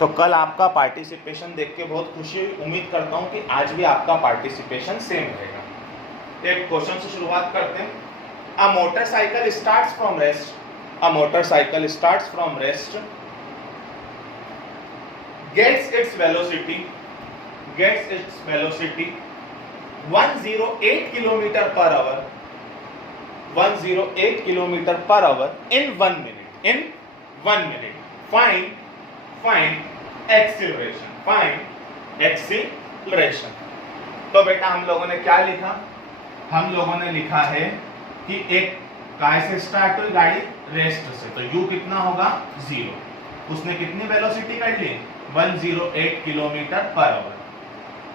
तो कल आपका पार्टिसिपेशन देख के बहुत खुशी हुई। उम्मीद करता हूँ कि आज भी आपका पार्टिसिपेशन सेम रहेगा। एक क्वेश्चन से शुरुआत करते हैं। A motorcycle starts from rest, a motorcycle starts from rest, gets its velocity 108 kilometer per hour, 108 kilometer per hour in 1 minute, in 1 minute. Find acceleration. तो बेटा हम लोगों ने क्या लिखा? हम लोगों ने लिखा है कि एक काय से स्टार्ट हुई गाड़ी? रेस्ट से। तो u कितना होगा? 0। उसने कितनी वेलोसिटी कर ली? 108 किलोमीटर पर आवर।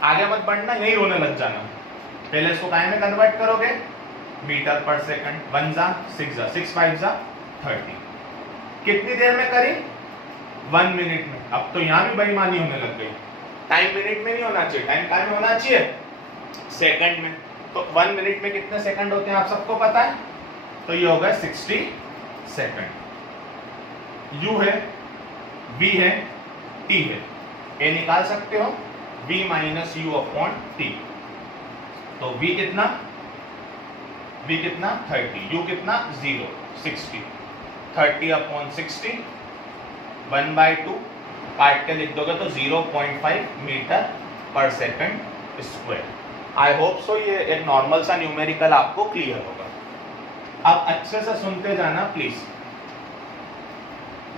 आगे मत बढ़ना, यही रोने लग जाना। पहले इसको काय में कन्वर्ट करोगे? मीटर पर सेकंड। 1 जा 6 जा 6 5 जा 30। कितनी देर में करी? 1 मिनट में। अब तो यहाँ भी बेईमानी होने लग गई। टाइम मिनट में नहीं होना चाहिए, टाइम काय में होना चाहिए? सेकंड में। तो 1 मिनट में कितने सेकंड होते हैं आप सबको पता है? तो ये होगा 60 सेकंड। u है, v है, t है। ये निकाल सकते हो v minus u upon t। तो v कितना? 30। u कितना? 0 60। 30 अपॉन 60 1/2 काट के लिख दोगे तो 0.5 मीटर पर second square. I hope so ये एक नॉर्मल सा न्यूमेरिकल आपको क्लियर होगा। अब अच्छे से सुनते जाना प्लीज।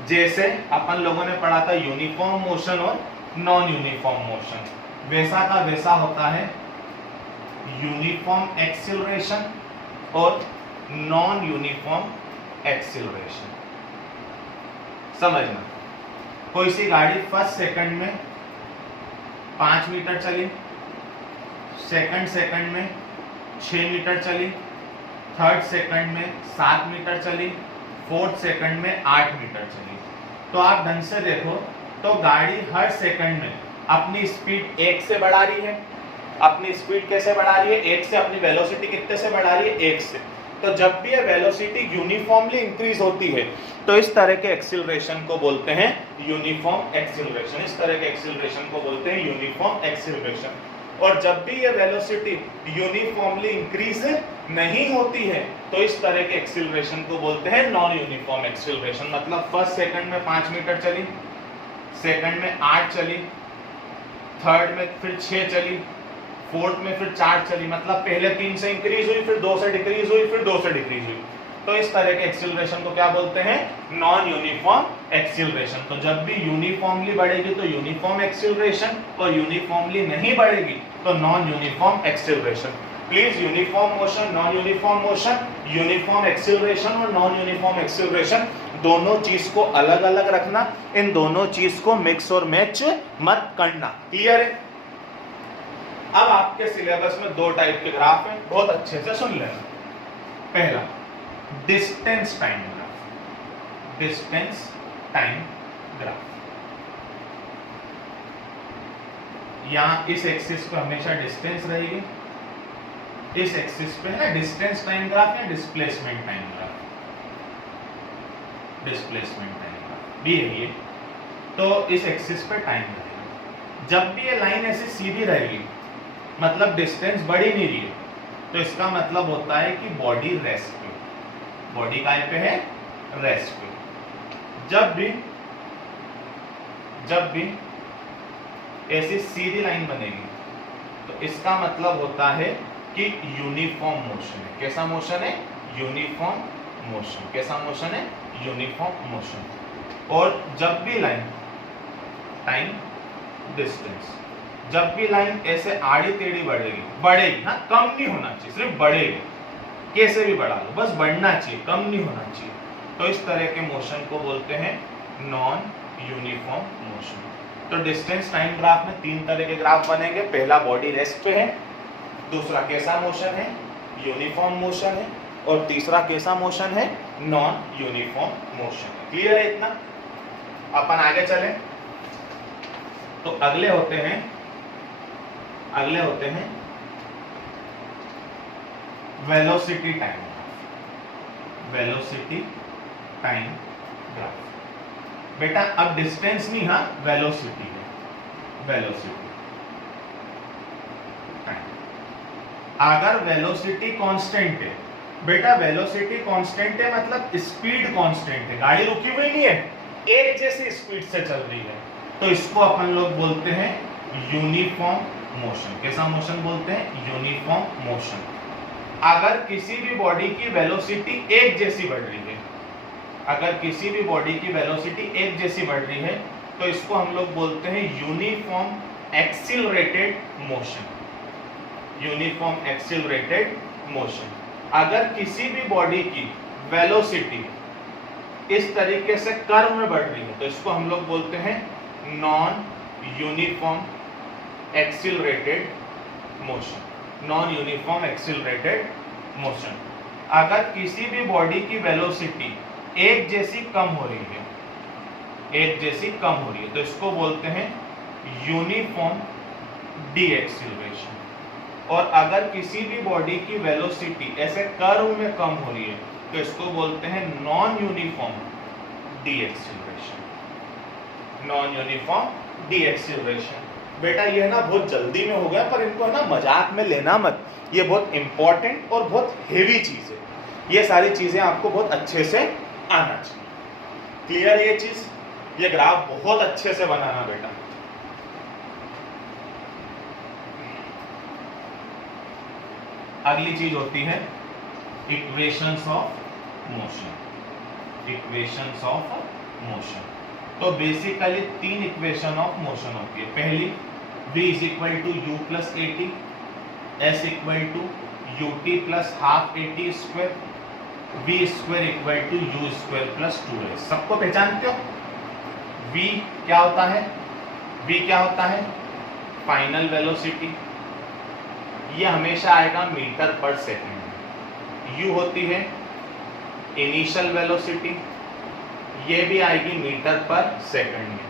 जैसे अपन लोगों ने पढ़ा था यूनिफॉर्म मोशन और नॉन यूनिफॉर्म मोशन, वैसा का वैसा होता है यूनिफॉर्म एक्सीलरेशन और नॉन यूनिफॉर्म एक्सीलरेशन। समझना, कोई सी गाड़ी फर्स्ट सेकंड में 5 मीटर चली, सेकंड में 6 मीटर चली, थर्ड सेकंड में 7 मीटर चली, फोर्थ सेकंड में 8 मीटर चली। तो आप ढंग से देखो तो गाड़ी हर सेकंड में अपनी स्पीड 1 से बढ़ा रही है। अपनी स्पीड कैसे बढ़ा रही है? 1 से। अपनी वेलोसिटी कितने से बढ़ा रही है? 1 से। तो जब भी ये वेलोसिटी यूनिफॉर्मली इंक्रीज होती है तो इस तरह के एक्सीलरेशन को बोलते हैं यूनिफॉर्म एक्सीलरेशन। इस तरह के एक्सीलरेशन को बोलते हैं यूनिफॉर्म एक्सीलरेशन। और जब भी ये वेलोसिटी यूनिफॉर्मली इंक्रीज नहीं होती है तो इस तरह के एक्सीलरेशन को बोलते हैं नॉन यूनिफॉर्म एक्सीलरेशन। मतलब फर्स्ट सेकंड में 5 मीटर चली, सेकंड में 8 चली, थर्ड में फिर 6 चली, फोर्थ में फिर 4 चली। मतलब पहले 3 से इंक्रीज हुई, फिर 2 से डिक्रीज हुई, फिर 2 से डिक्रीज हुई। तो इस तरह के एक्सीलरेशन को क्या बोलते हैं? Non uniform acceleration. तो जब भी यूनिफॉर्मली बढ़ेगी तो यूनिफॉर्म एक्सीलरेशन, और यूनिफॉर्मली नहीं बढ़ेगी तो non uniform acceleration. Please uniform motion, non uniform motion, uniform acceleration और नॉन यूनिफॉर्म एक्सीलरेशन दोनों चीज को अलग अलग रखना। इन दोनों चीज को मिक्स और मैच मत करना। क्लियर है? अब आपके सिलेबस में 2 टाइप के ग्राफ हैं, बहुत अच्छे से सुन लेना। पहला distance time graph, distance time graph. यहां इस एक्सिस पे हमेशा डिस्टेंस रहेगी, इस एक्सिस पे है डिस्टेंस टाइम ग्राफ या displacement time graph. Displacement time graph भी है ये। तो इस एक्सिस पे टाइम रहेगा। जब भी ये लाइन ऐसे सीधी रहेगी मतलब डिस्टेंस बढ़ ही नहीं रही है, तो इसका मतलब होता है कि बॉडी रेस्ट पे। बॉडी काय पे है? रेस्ट पे। जब भी ऐसी सीधी लाइन बनेगी तो इसका मतलब होता है कि यूनिफॉर्म मोशन है। कैसा मोशन है? Uniform motion. कैसा मोशन है? Uniform motion. और जब भी लाइन टाइम डिस्टेंस, जब भी लाइन ऐसे आड़ी टेढ़ी बढ़ेगी, हाँ, कम नहीं होना चाहिए, सिर्फ बढ़ेगी। कैसे भी बढ़ा लो, बस बढ़ना चाहिए, कम नहीं होना चाहिए। तो इस तरह के मोशन को बोलते हैं नॉन यूनिफॉर्म मोशन। तो डिस्टेंस टाइम ग्राफ में 3 तरह के ग्राफ बनेंगे। पहला बॉडी रेस्ट पे है, दूसरा कैसा मोशन है? यूनिफॉर्म मोशन है, और तीसरा कैसा मोशन है? Non uniform motion. क्लियर है इतना? अपन आगे चलें तो अगले होते हैं velocity time graph. Velocity time graph. बेटा अब डिस्टेंस नहीं, हाँ वेलोसिटी है, वेलोसिटी। अगर वेलोसिटी कांस्टेंट है, बेटा वेलोसिटी कांस्टेंट है मतलब स्पीड कांस्टेंट है, गाड़ी रुकी हुई नहीं है, एक जैसी स्पीड से चल रही है, तो इसको अपन लोग बोलते हैं यूनिफॉर्म मोशन। कैसा मोशन बोलते हैं? Uniform motion. अगर किसी भी बॉडी की वेलोसिटी एक जैसी बढ़ रही है, अगर किसी भी बॉडी की वेलोसिटी एक जैसी बढ़ रही है, तो इसको हम लोग बोलते हैं uniform accelerated motion, uniform accelerated motion. अगर किसी भी बॉडी की वेलोसिटी इस तरीके से कर्व में बढ़ रही है, तो इसको हम लोग बोलते हैं non uniform accelerated motion, non uniform accelerated motion. अगर किसी भी बॉडी की वेलोसिटी एक जैसी कम हो रही है, एक जैसी कम हो रही है, तो इसको बोलते हैं यूनिफॉर्म डी एक्सिलरेशन। और अगर किसी भी बॉडी की वेलोसिटी ऐसे कर्व में कम हो रही है, तो इसको बोलते हैं non uniform D acceleration, non uniform D acceleration. बेटा ये ना बहुत जल्दी में हो गया, पर इनको ना मजाक में लेना मत, ये बहुत इंपॉर्टेंट और बहुत हेवी चीज है, ये सारी चीजें आपको बहुत अच्छे से आना चाहिए। क्लियर है ये चीज? ये ग्राफ बहुत अच्छे से बनाना बेटा। अगली चीज होती है equations of motion, equations of motion. तो बेसिकली तीन इक्वेशन ऑफ मोशन होती है। पहली v is equal to u plus a t, s equal to u t plus half a t square, v square equal to u square plus 2s। सबको पहचानते हो? v क्या होता है? v क्या होता है? फाइनल वेलोसिटी, ये हमेशा आएगा मीटर पर सेकंड। u होती है इनिशियल वेलोसिटी, ये भी आएगी मीटर पर सेकंड में।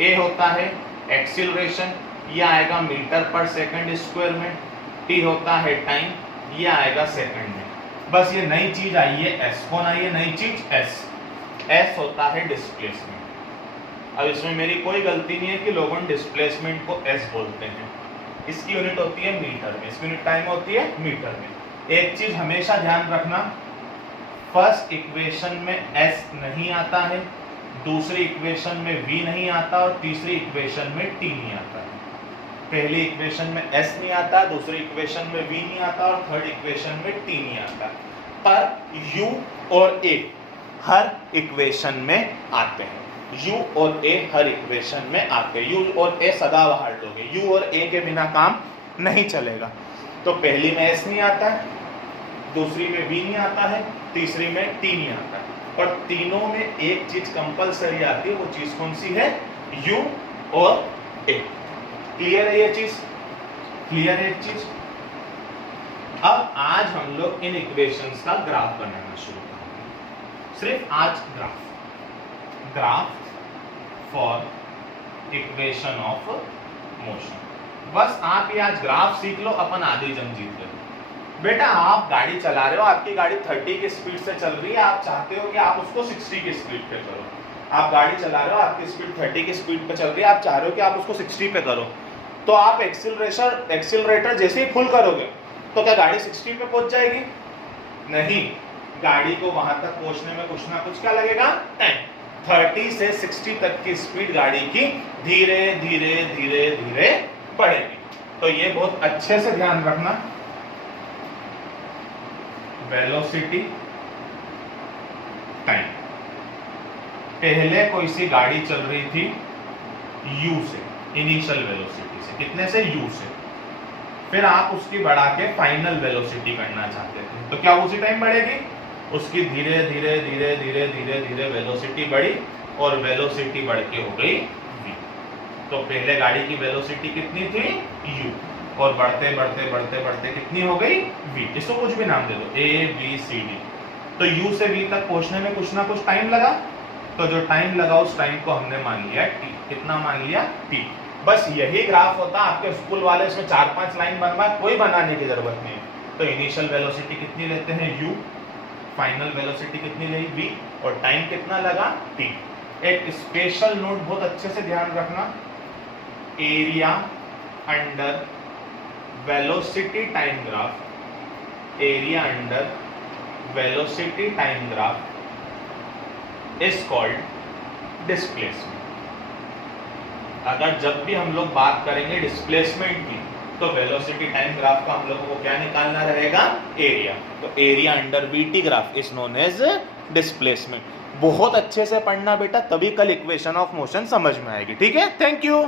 a होता है एक्सीलरेशन, ये आएगा मीटर पर सेकंड स्क्वायर में। t होता है टाइम, ये आएगा सेकंड में। बस ये नई चीज आई है s। कौन आई है नई चीज? s होता है डिस्प्लेसमेंट। अब इसमें मेरी कोई गलती नहीं है कि लोगों ने डिस्प्लेसमेंट को s बोलते हैं, इसकी यूनिट होती है मीटर में, इसकी यूनिट टाइम होती है मीटर में। एक चीज हमेशा ध्यान रखना, फर्स्ट इक्वेशन में s नहीं आता है, दूसरी इक्वेशन में v नहीं आता और तीसरी इक्वेशन में t नहीं आता है। पहली इक्वेशन में s नहीं आता, दूसरी इक्वेशन में v नहीं आता और थर्ड इक्वेशन में t नहीं आता, पर u और a हर इक्वेशन में आते हैं। u और a हर इक्वेशन में आते हैं। u और a सदाबहार लोग हैं, u और a के बिना काम नहीं चलेगा। तो पहली में s नहीं आता है, दूसरी में v नहीं आता है, तीसरी में t नहीं आता है, पर तीनों में एक चीज कंपलसरी आती है। वो चीज कौन सी है? u और a। क्लियर है ये चीज? क्लियर है एक चीज? अब आज हम लोग इन इक्वेशंस का ग्राफ बनाना शुरू करेंगे। सिर्फ आज graph for equation of motion. बस आप ये आज ग्राफ सीख लो, अपन आधी जंग जीत गए। बेटा आप गाड़ी चला रहे हो, आपकी गाड़ी 30 की स्पीड से चल रही है, आप चाहते हो कि आप उसको 60 की स्पीड पे करो। आप गाड़ी चला रहे हो, आपकी स्पीड 30 की स्पीड पे चल रही है, आप चाह रहे हो कि आप उसको 60 पे करो, तो आप एक्सीलरेटर जैसे ही फुल करोगे तो क्या गाड़ी 60 पे पहुंच जाएगी? नहीं, गाड़ी को वहां तक पहुंचने में कुछ ना कुछ क्या लगेगा? टाइम। 30 से 60 तक की स्पीड गाड़ी की धीरे धीरे धीरे धीरे बढ़ेगी। तो ये बहुत अच्छे से ध्यान रखना, वेलोसिटी टाइम। पहले कोई सी गाड़ी चल रही थी u से, इनिशियल वेलोसिटी से, कितने से? u से। फिर आप उसकी बढ़ा के फाइनल वेलोसिटी करना चाहते थे, तो क्या उसी टाइम बढ़ेगी? उसकी धीरे धीरे धीरे धीरे धीरे धीरे वेलोसिटी बढ़ी और वेलोसिटी बढ़ के हो गई v। तो पहले गाड़ी की वेलोसिटी कितनी थी? u, और बढ़ते बढ़ते बढ़ते बढ़ते कितनी हो गई? v। इसको कुछ भी नाम दे दो, a b c d। तो u से v तक पहुंचने में कुछ ना कुछ टाइम लगा, तो जो टाइम लगा उस टाइम को हमने मान लिया t। कितना मान लिया? t। बस यही ग्राफ होता। आपके स्कूल वाले इसमें 4-5 लाइन बनवाए, कोई बनाने की जरूरत नहीं। तो इनिशियल वेलोसिटी कितनी लेते हैं? u, फाइनल वेलोसिटी कितनी ली? v, और टाइम कितना लगा? t। एक स्पेशल नोट बहुत अच्छे से ध्यान रखना, area under velocity time graph, area under velocity time graph is called displacement. अगर जब भी हम लोग बात करेंगे डिस्प्लेसमेंट की तो वेलोसिटी टाइम ग्राफ का हम लोगों को क्या निकालना रहेगा, एरिया। तो area under v t graph is known as displacement. बहुत अच्छे से पढ़ना बेटा, तभी कल इक्वेशन ऑफ मोशन समझ में आएगी। ठीक है, थैंक यू।